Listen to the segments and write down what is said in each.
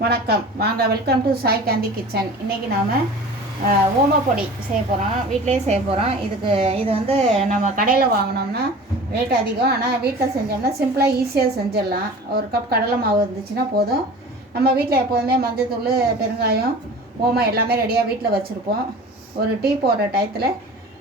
வணக்கம், வாங்க. Welcome to Sai Gandhi kitchen. இன்றைக்கி நாம் ஓமப்பொடி செய்ய போகிறோம், வீட்டிலே செய்ய போகிறோம். இது வந்து நம்ம கடையில் வாங்கினோம்னா ரேட் அதிகம். ஆனால் வீட்டில் செஞ்சோம்னா சிம்பிளாக ஈஸியாக செஞ்சிடலாம். ஒரு கப் கடலை மாவு இருந்துச்சுன்னா போதும். நம்ம வீட்டில் எப்போதுமே மஞ்சத்தூள், பெருங்காயம், ஓமம் எல்லாமே ரெடியாக வீட்டில் வச்சுருப்போம். ஒரு டீ போடுற டயத்தில்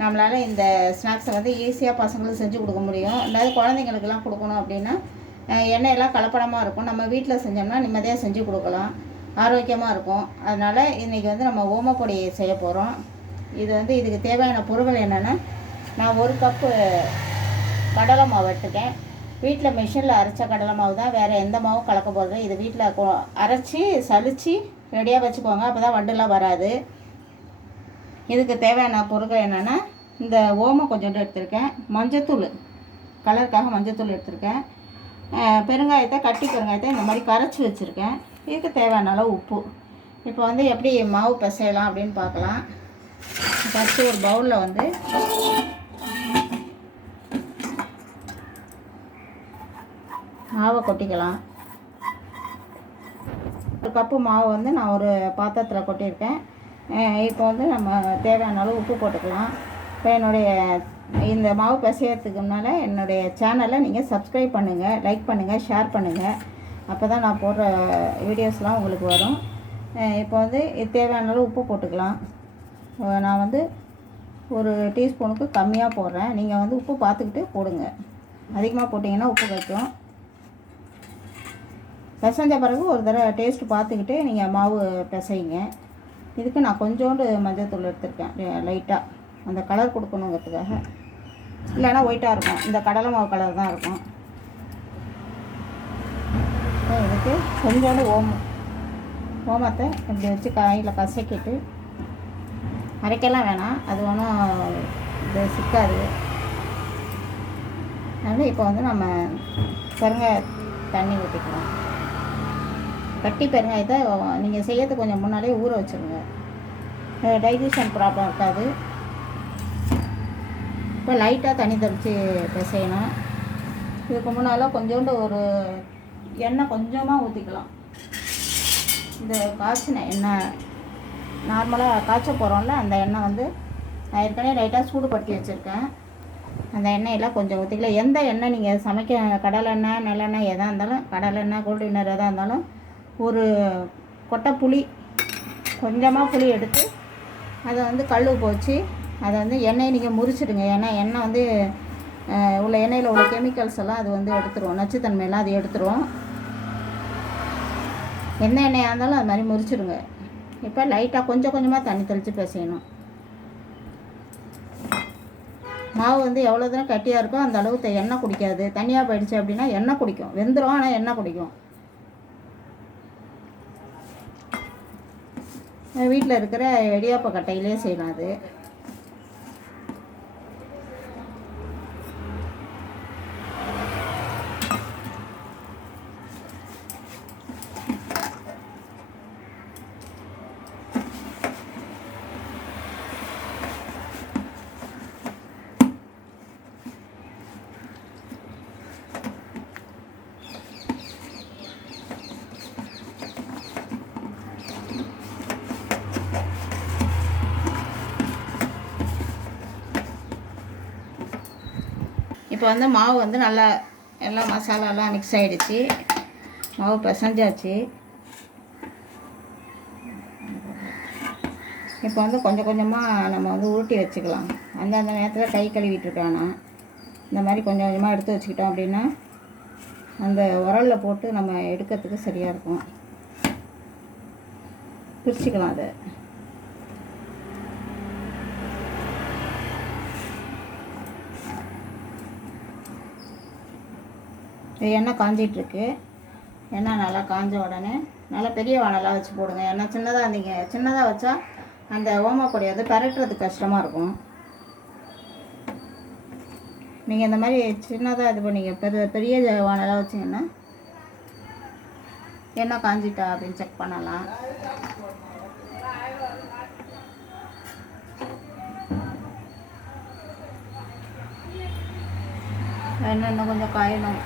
நம்மளால் இந்த ஸ்நாக்ஸை வந்து ஈஸியாக பசங்களுக்கு செஞ்சு கொடுக்க முடியும். அதாவது குழந்தைங்களுக்கெல்லாம் கொடுக்கணும் அப்படின்னா எண்ணெயெல்லாம் கலப்படமாக இருக்கும். நம்ம வீட்டில் செஞ்சோம்னா நிம்மதியாக செஞ்சு கொடுக்கலாம், ஆரோக்கியமாக இருக்கும். அதனால் இன்றைக்கி வந்து நம்ம ஓமப்பொடி செய்ய போகிறோம். இதுக்கு தேவையான பொருட்கள் என்னென்னா, நான் ஒரு கப்பு கடலை மாவு எடுத்துட்டேன். வீட்டில் மிஷினில் அரைச்ச கடலை மாவு தான், வேறு எந்த மாவும் கலக்க போகிறது. இது வீட்டில் அரைச்சி சலித்து ரெடியாக வச்சுக்கோங்க, அப்போ தான் வண்டுலாம் வராது. இதுக்கு தேவையான பொருட்கள் என்னென்னா, இந்த ஓமம் கொஞ்சோண்டு எடுத்திருக்கேன், மஞ்சத்தூள் கலருக்காக மஞ்சத்தூள் எடுத்திருக்கேன், பெருங்காயத்தை, கட்டி பெருங்காயத்தை இந்த மாதிரி கரைச்சி வச்சுருக்கேன். இதுக்கு தேவையான அளவு உப்பு. இப்போ வந்து எப்படி மாவு பிசையலாம் அப்படின்னு பார்க்கலாம். ஃபஸ்ட்டு ஒரு பவுலில் வந்து மாவை கொட்டிக்கலாம். ஒரு கப்பு மாவு வந்து நான் ஒரு பாத்திரத்தில் கொட்டியிருக்கேன். இப்போ வந்து நம்ம தேவையான அளவு உப்பு போட்டுக்கலாம். இப்போ இந்த மாவு பிசையறதுக்கு முன்னால் என்னுடைய சேனலை நீங்கள் சப்ஸ்கிரைப் பண்ணுங்கள், லைக் பண்ணுங்கள், ஷேர் பண்ணுங்கள். அப்போ தான் நான் போடுற வீடியோஸ்லாம் உங்களுக்கு வரும். இப்போ வந்து தேவையான அளவு உப்பு போட்டுக்கலாம். நான் வந்து ஒரு டீஸ்பூனுக்கு கம்மியாக போடுறேன். நீங்கள் வந்து உப்பு பார்த்துக்கிட்டு போடுங்க. அதிகமாக போட்டிங்கன்னா உப்பு வைக்கும். பிசைஞ்ச பிறகு ஒரு தடவை டேஸ்ட்டு பார்த்துக்கிட்டு நீங்கள் மாவு பிசைங்க. இதுக்கு நான் கொஞ்சோண்டு மஞ்சள் தூள் எடுத்துருக்கேன், லைட்டாக அந்த கலர் கொடுக்கணுங்கிறதுக்காக. இல்லைன்னா ஒயிட்டாக இருக்கும், இந்த கடலை மாவு கலர் தான் இருக்கும். இதுக்கு கொஞ்சோண்டு ஓமத்தை இப்படி வச்சு கையில் கசக்கிட்டு, அரைக்கலாம் வேணாம், அது ஒன்றும் இது சிக்காது. அதனால் இப்போ வந்து நம்ம பெருங்காய தண்ணி ஊற்றிக்கலாம். கட்டி பெருங்காயத்தை நீங்கள் செய்யறதுக்கு கொஞ்சம் முன்னாலே ஊற வச்சுருங்க, டைஜஷன் ப்ராப்ளம் இருக்காது. இப்போ லைட்டாக தண்ணி தெளித்து பிசையணும். இதுக்கு முன்னால் கொஞ்சோண்டு ஒரு எண்ணெய் கொஞ்சமாக ஊற்றிக்கலாம். இந்த காய்ச்சின எண்ணெய், நார்மலாக காய்ச்ச போகிறோம்ல, அந்த எண்ணெய் வந்து நான் ஏற்கனவே லைட்டாக சூடுபடுத்தி வச்சுருக்கேன். அந்த எண்ணெயெல்லாம் கொஞ்சம் ஊற்றிக்கலாம். எந்த எண்ணெய் நீங்கள் சமைக்க, கடலெண்ணெய், நல்லெண்ணெய் எதாக இருந்தாலும், கடலெண்ணெய், கோல்டு வின்னர் எதாக இருந்தாலும், ஒரு கொட்டை புளி, கொஞ்சமாக புளி எடுத்து அதை வந்து கல் போச்சு அதை வந்து எண்ணெயை நீங்கள் முறிச்சிடுங்க. ஏன்னா எண்ணெய் வந்து உள்ள எண்ணெயில் உள்ள கெமிக்கல்ஸ் எல்லாம் அது வந்து எடுத்துருவோம், நச்சுத்தன்மையெல்லாம் அது எடுத்துருவோம். எந்த எண்ணெயாக இருந்தாலும் அது மாதிரி முறிச்சிடுங்க. இப்போ லைட்டாக கொஞ்சம் கொஞ்சமாக தண்ணி தெளித்து பிசையணும். மாவு வந்து எவ்வளோ தூரம் கட்டியாக இருக்கோ அந்த அளவுக்கு எண்ணெய் குடிக்காது. தனியாக போயிடுச்சு அப்படின்னா எண்ணெய் குடிக்கும், வெந்துடும், ஆனால் எண்ணெய் குடிக்கும். வீட்டில் இருக்கிற இடியாப்ப கட்டையிலே செய்யலாம். அது இப்போ வந்து மாவு வந்து நல்லா எல்லாம் மசாலாலாம் மிக்ஸ் ஆகிடுச்சு, மாவு பிசைஞ்சாச்சு. இப்போ வந்து கொஞ்சம் கொஞ்சமாக நம்ம வந்து உருட்டி வச்சுக்கலாம். அந்தந்த நேரத்தில் கை கழுவிட்டுருக்கானா இந்த மாதிரி கொஞ்சம் கொஞ்சமாக எடுத்து வச்சுக்கிட்டோம் அப்படின்னா அந்த உரலில் போட்டு நம்ம எடுக்கிறதுக்கு சரியாக இருக்கும். பிரிச்சுக்கலாம் அதை. எண்ணெய் காஞ்சிகிட்ருக்கு. எண்ணெய் நல்லா காஞ்ச உடனே நல்லா பெரிய வானலாக வச்சு போடுங்க. எண்ணெய் சின்னதாக வச்சா அந்த ஓமப்பொடி வந்து பரட்டுறதுக்கு கஷ்டமாக இருக்கும். நீங்கள் இந்த மாதிரி சின்னதாக இது பண்ணிங்க, பெரிய வானலாக வச்சிங்கன்னா எண்ணெய் காஞ்சிட்டா அப்படின்னு செக் பண்ணலாம். எண்ணெய் இன்னும் கொஞ்சம் காயணும்.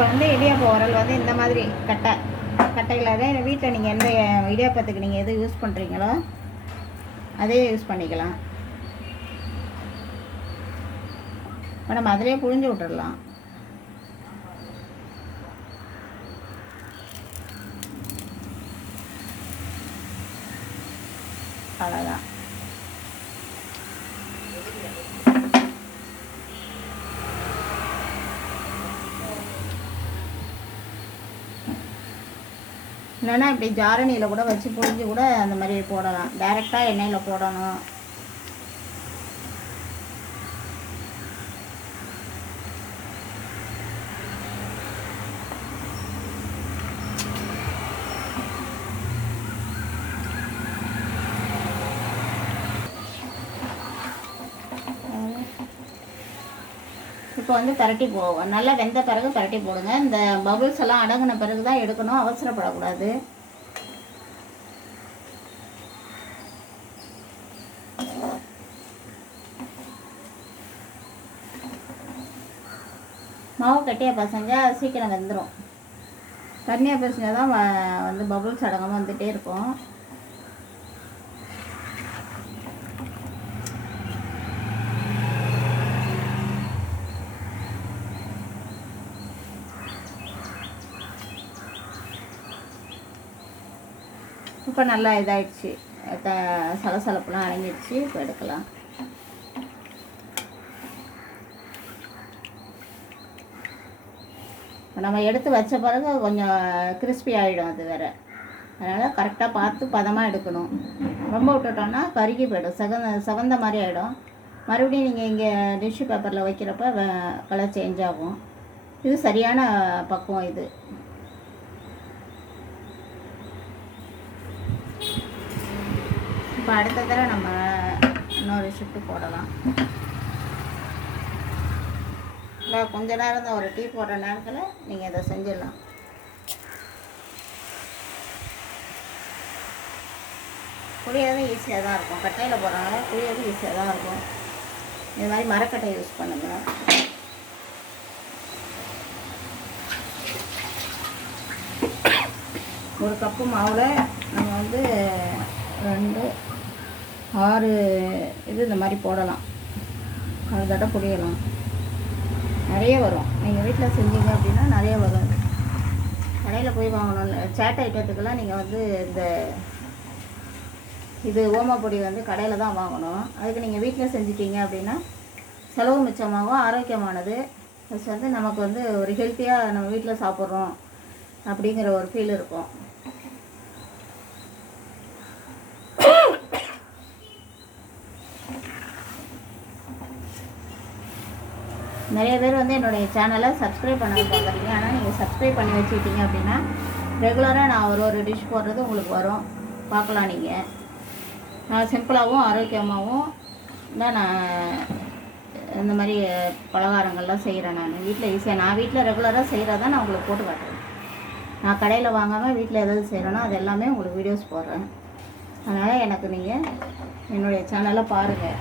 இப்போ வந்து இடியாப்ப உரல் வந்து இந்த மாதிரி கட்டையில் தான் வீட்டில் நீங்கள் எந்த இடியாப்பத்துக்கு நீங்கள் எது யூஸ் பண்ணுறீங்களோ அதே யூஸ் பண்ணிக்கலாம். இப்போ நம்ம அதிலே புழிஞ்சு விட்டுடலாம். அவ்வளோதான். இல்லைன்னா இப்படி ஜாரணியில் கூட வச்சு புழிஞ்சு கூட அந்த மாதிரி போடலாம். டைரெக்டாக எண்ணெயில் போடணும். இப்போ வந்து பரட்டி போவோம். நல்லா வெந்த பிறகு பரட்டி போடுங்க. இந்த பபுள்ஸ் எல்லாம் அடங்கின பிறகு தான் எடுக்கணும். அவசரப்படக்கூடாது. மாவு கட்டியாக பசஞ்சால் சீக்கிரம் வெந்துடும். தண்ணியாக பசஞ்சால் தான் வந்து பபுள்ஸ் அடங்காமல் வந்துகிட்டே இருக்கும். இப்போ நல்லா இதாகிடுச்சு. சலசலப்புலாம் அடங்கிடுச்சு. இப்போ எடுக்கலாம். இப்போ நம்ம எடுத்து வச்ச பிறகு கொஞ்சம் கிறிஸ்பி ஆகிடும். அது வேறு. அதனால் கரெக்டாக பார்த்து பதமாக எடுக்கணும். ரொம்ப விட்டுட்டோம்னா கருகி போய்டும். செவந்த மாதிரி ஆகிடும். மறுபடியும் நீங்கள் இங்கே டிஷ்யூ பேப்பரில் வைக்கிறப்ப கலர் சேஞ்ச் ஆகும். இது சரியான பக்குவம். இது இப்போ அடுத்த தடவை நம்ம இன்னொரு ஷிஃப்ட்டு போடலாம். இல்லை கொஞ்ச நேரம் தான், ஒரு டீ போடுற நேரத்தில் நீங்கள் இதை செஞ்சிடலாம். புளியது ஈஸியாக தான் இருக்கும். கட்டையில் போடுறதுனால புளியது ஈஸியாக தான் இருக்கும். இது மாதிரி மரக்கட்டை யூஸ் பண்ணுங்கள். ஒரு கப்பு மாவில் நம்ம வந்து 2 6 இது இந்த மாதிரி போடலாம். 6 தடவை புளியலாம். நிறைய வரும். நீங்கள் வீட்டில் செஞ்சீங்க அப்படின்னா நிறைய வரும். கடையில் போய் வாங்கணும். சேட் ஐட்டத்துக்கெல்லாம் நீங்கள் வந்து இது ஓமப்பொடி வந்து கடையில் தான் வாங்கணும். அதுக்கு நீங்கள் வீட்டில் செஞ்சுட்டீங்க அப்படின்னா செலவு மிச்சமாகவும் ஆரோக்கியமானது. ப்ளஸ் வந்து நமக்கு வந்து ஒரு ஹெல்த்தியாக நம்ம வீட்டில் சாப்பிட்றோம் அப்படிங்கிற ஒரு ஃபீல் இருக்கும். நிறைய பேர் வந்து என்னுடைய சேனலை சப்ஸ்கிரைப் பண்ண பார்க்குறீங்க. ஆனால் நீங்கள் சப்ஸ்கிரைப் பண்ணி வச்சுக்கிட்டீங்க அப்படின்னா ரெகுலராக நான் ஒரு டிஷ் போடுறது உங்களுக்கு வரும். பார்க்கலாம். நீங்கள் நான் சிம்பிளாகவும் ஆரோக்கியமாகவும் தான் நான் இந்த மாதிரி பலகாரங்கள்லாம் செய்கிறேன். நான் வீட்டில் ஈஸியாக நான் வீட்டில் ரெகுலராக செய்கிறதான் நான் உங்களுக்கு போட்டு காட்டுறேன். நான் கடையில் வாங்காமல் வீட்டில் எதாவது செய்கிறேன்னா அது எல்லாமே உங்களுக்கு வீடியோஸ் போடுறேன். அதனால் எனக்கு நீங்கள் என்னுடைய சேனலை பாருங்கள்.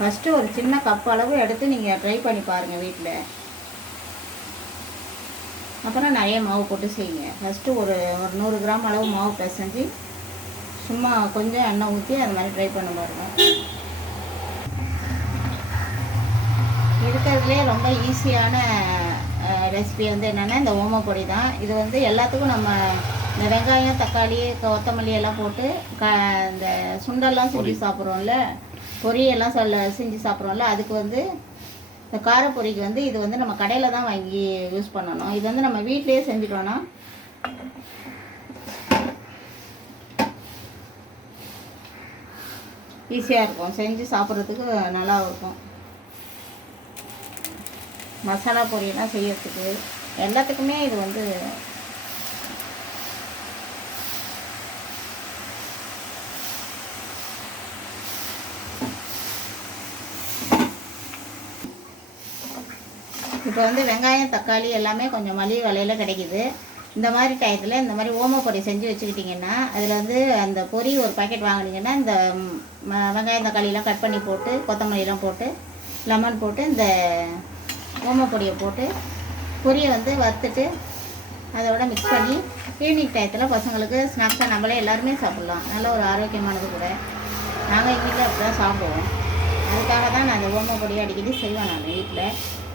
ஃபஸ்ட்டு ஒரு சின்ன கப் அளவு எடுத்து நீங்கள் ட்ரை பண்ணி பாருங்கள் வீட்டில். அப்புறம் நிறைய மாவு போட்டு செய்யுங்க. ஃபஸ்ட்டு ஒரு 100 கிராம் அளவு மாவு பிசைஞ்சு சும்மா கொஞ்சம் எண்ணெய் ஊற்றி அது மாதிரி ட்ரை பண்ண பாருங்கள். இருக்கிறதுலே ரொம்ப ஈஸியான ரெசிபி வந்து என்னென்னா இந்த ஓமப்பொடி தான். இது வந்து எல்லாத்துக்கும் நம்ம இந்த வெங்காயம், தக்காளி, கொத்தமல்லி எல்லாம் போட்டு இந்த சுண்டெல்லாம் செஞ்சு சாப்பிட்றோம்ல, பொரியெல்லாம் செஞ்சு சாப்பிட்றோம்ல, அதுக்கு வந்து இந்த காரப்பொரிக்கு வந்து இது வந்து நம்ம கடையில் தான் வாங்கி யூஸ் பண்ணணும். இது வந்து நம்ம வீட்டிலேயே செஞ்சுட்டோன்னா ஈஸியாக இருக்கும். செஞ்சு சாப்பிட்றதுக்கு நல்லா இருக்கும். மசாலா பொரியெல்லாம் செய்யறதுக்கு எல்லாத்துக்குமே இது வந்து இப்போ வந்து வெங்காயம் தக்காளி எல்லாமே கொஞ்சம் மலிவு விலையில் கிடைக்கிது. இந்த மாதிரி டயத்தில் இந்த மாதிரி ஓமப்பொடி செஞ்சு வச்சுக்கிட்டிங்கன்னா அதில் வந்து அந்த பொரி ஒரு பாக்கெட் வாங்கினீங்கன்னா இந்த வெங்காயம் தக்காளியெலாம் கட் பண்ணி போட்டு கொத்தமல்லிலாம் போட்டு லெமன் போட்டு இந்த ஓமப்பொடியை போட்டு பொரியை வந்து வறுத்துட்டு அதோட மிக்ஸ் பண்ணி ஈவினிங் டயத்தில் பசங்களுக்கு ஸ்நாக்ஸாக நம்மளே எல்லாருமே சாப்பிட்லாம். நல்ல ஒரு ஆரோக்கியமானது கூட. நாங்கள் எங்கள் வீட்டில் அப்படி தான் சாப்பிடுவோம். அதுக்காக தான் நான் அந்த ஓமப்பொடியை அடிக்கடி செய்வேன் நான் வீட்டில்.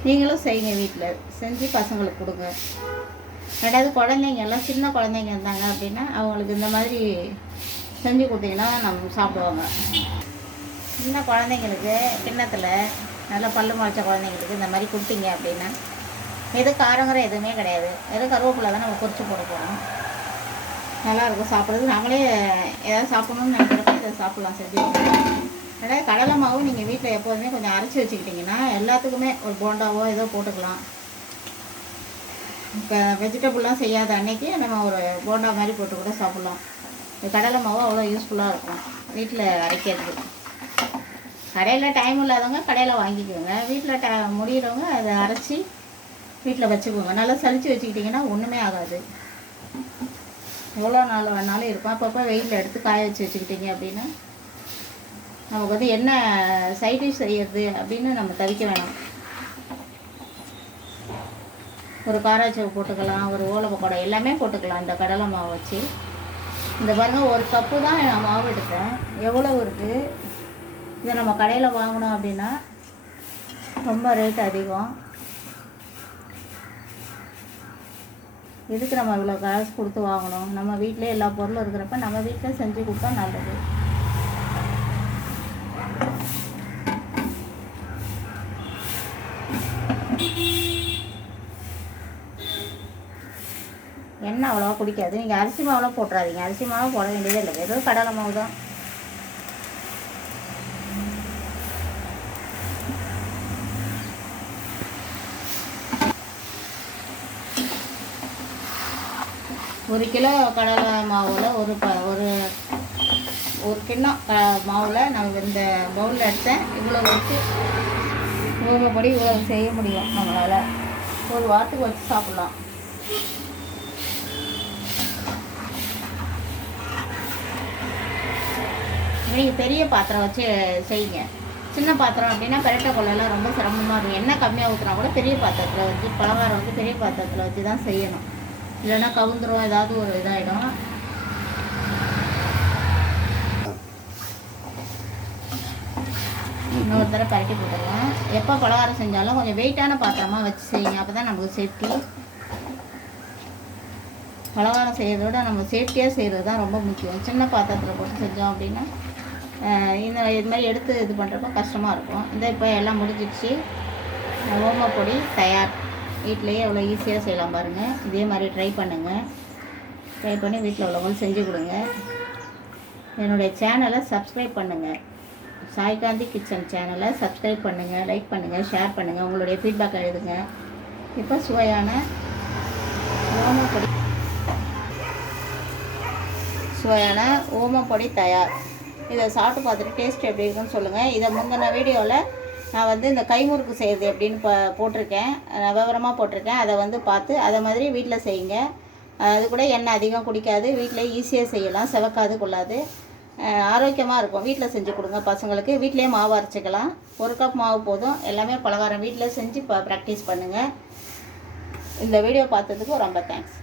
நீங்களும் செய்யுங்க, வீட்டில் செஞ்சு பசங்களுக்கு கொடுங்க. ரெண்டாவது குழந்தைங்க எல்லாம் சின்ன குழந்தைங்க இருந்தாங்க அப்படின்னா அவங்களுக்கு இந்த மாதிரி செஞ்சு கொடுத்தீங்கன்னா நம்ம சாப்பிடுவாங்க. சின்ன குழந்தைங்களுக்கு கிண்ணத்தில் நல்லா பல்லு முளைச்ச குழந்தைங்களுக்கு இந்த மாதிரி கொடுத்தீங்க அப்படின்னா எதுவும் காரங்கிற எதுவுமே கிடையாது. வெறும் கருவேப்பிலை தான் நம்ம பொரிச்சு போட போகிறோம். நல்லாயிருக்கும் சாப்பிட்றது. நம்மளே எதாவது சாப்பிட்ணுன்னு நினைக்கிறப்ப இதை சாப்பிட்லாம் செஞ்சு. ரெண்டாவது கடலை மாவு நீங்கள் வீட்டில் எப்போதுமே கொஞ்சம் அரைச்சி வச்சுக்கிட்டிங்கன்னா எல்லாத்துக்குமே ஒரு போண்டாவோ ஏதோ போட்டுக்கலாம். இப்போ வெஜிடபிள்லாம் செய்யாத அன்னைக்கு நம்ம ஒரு போண்டா மாதிரி போட்டு கூட சாப்பிட்லாம். இந்த கடலை மாவு அவ்வளோ யூஸ்ஃபுல்லாக இருக்கும் வீட்டில் அரைக்கிறது. கடையில் டைம் இல்லாதவங்க கடையில் வாங்கிக்குவோங்க. வீட்டில் முடிகிறவங்க அதை அரைச்சி வீட்டில் வச்சுக்குவோங்க. நல்லா சளிச்சு வச்சுக்கிட்டிங்கன்னா ஒன்றுமே ஆகாது. எவ்வளோ நாள் வேணாலும் இருக்கும். அப்பப்போ வெயிலில் எடுத்து காய வச்சு வச்சுக்கிட்டிங்க அப்படின்னா நமக்கு வந்து என்ன சைடிஷ் செய்யறது அப்படின்னு நம்ம தவிக்க வேணாம். ஒரு காராச்சவு போட்டுக்கலாம், ஒரு ஓலை பக்கோடா எல்லாமே போட்டுக்கலாம் இந்த கடலை மாவு வச்சு. இந்த பாருங்கள், ஒரு கப்பு தான் நான் மாவு எடுத்தேன். எவ்வளோ இருக்குது. இதை நம்ம கடையில் வாங்கினோம் அப்படின்னா ரொம்ப ரேட் அதிகம். எதுக்கு நம்ம இவ்வளோ காசு கொடுத்து வாங்கணும்? நம்ம வீட்டிலே எல்லா பொருளும் இருக்கிறப்ப நம்ம வீட்டில் செஞ்சு கொடுத்தா நல்லது. எண்ணெய் அவ்வளோவா குடிக்காது. நீங்கள் அரிசி மாவுலாம் போட்டுறாதீங்க. அரிசி மாவு போட வேண்டியதே இல்லை, வெறும் கடலை மாவு தான். ஒரு கிலோ கடலை மாவில் ஒரு கிண்ணம் மாவில் நான் இந்த பவுலில் எடுத்தேன். இவ்வளோ வச்சு ஓமப்பொடி இவ்வளோ செய்ய முடியும் நம்மளால். ஒரு வாரத்துக்கு வச்சு சாப்பிட்லாம். நீங்கள் பெரிய பாத்திரம் வச்சு செய்யுங்க. சின்ன பாத்திரம் அப்படின்னா பெரட்டை கொள்ளலாம் ரொம்ப சிரமமாக இருக்கும். எண்ணெய் கம்மியாக ஊற்றினா கூட பெரிய பாத்திரத்தில் வச்சு பலகாரம் வந்து பெரிய பாத்திரத்தில் வச்சு தான் செய்யணும். இல்லைன்னா கவுந்துரும், ஏதாவது ஒரு இதாகிடும். இன்னொரு தடவை பரட்டி போட்டுடலாம். எப்போ பலகாரம் செஞ்சாலும் கொஞ்சம் வெயிட்டான பாத்திரமாக வச்சு செய்யுங்க. அப்போ தான் நமக்கு சேஃப்டி. பலகாரம் செய்கிறத விட நம்ம சேஃப்டியாக செய்கிறது தான் ரொம்ப முக்கியம். சின்ன பாத்திரத்தில் போட்டு செஞ்சோம் அப்படின்னா இது மாதிரி எடுத்து இது பண்ணுறப்ப கஷ்டமாக இருக்கும். இப்போ எல்லாம் முடிஞ்சிடுச்சு. ஓமப்பொடி தயார். வீட்டிலையே எவ்வளோ ஈஸியாக செய்யலாம் பாருங்கள். இதே மாதிரி ட்ரை பண்ணுங்கள். ட்ரை பண்ணி வீட்டில் உள்ளவங்களும் செஞ்சு கொடுங்க. என்னுடைய சேனலை சப்ஸ்கிரைப் பண்ணுங்கள். சாய்காந்தி கிச்சன் சேனலை சப்ஸ்கிரைப் பண்ணுங்கள், லைக் பண்ணுங்கள், ஷேர் பண்ணுங்கள். உங்களுடைய ஃபீட்பேக் எழுதுங்க. இப்போ சுவையான ஓமப்பொடி தயார். இதை சாப்பிட்டு பார்த்துட்டு டேஸ்ட் எப்படி இருக்குன்னு சொல்லுங்கள். இதை முந்தின வீடியோவில் நான் வந்து இந்த கைமுறுக்கு செய்கிறது எப்படின்னு போட்டிருக்கேன், விவரமாக போட்டிருக்கேன். அதை வந்து பார்த்து அதை மாதிரி வீட்டில் செய்யுங்க. அது கூட எண்ணெய் அதிகம் குடிக்காது. வீட்டில் ஈஸியாக செய்யலாம், செவக்காது கொள்ளாது, ஆரோக்கியமாக இருக்கும். வீட்டில் செஞ்சு கொடுங்க பசங்களுக்கு. வீட்டிலே மாவு அரைச்சிக்கலாம். ஒரு கப் மாவு போதும். எல்லாமே பலகாரம் வீட்டில் செஞ்சு ப்ராக்டிஸ் பண்ணுங்கள். இந்த வீடியோ பார்த்ததுக்கு ரொம்ப தேங்க்ஸ்.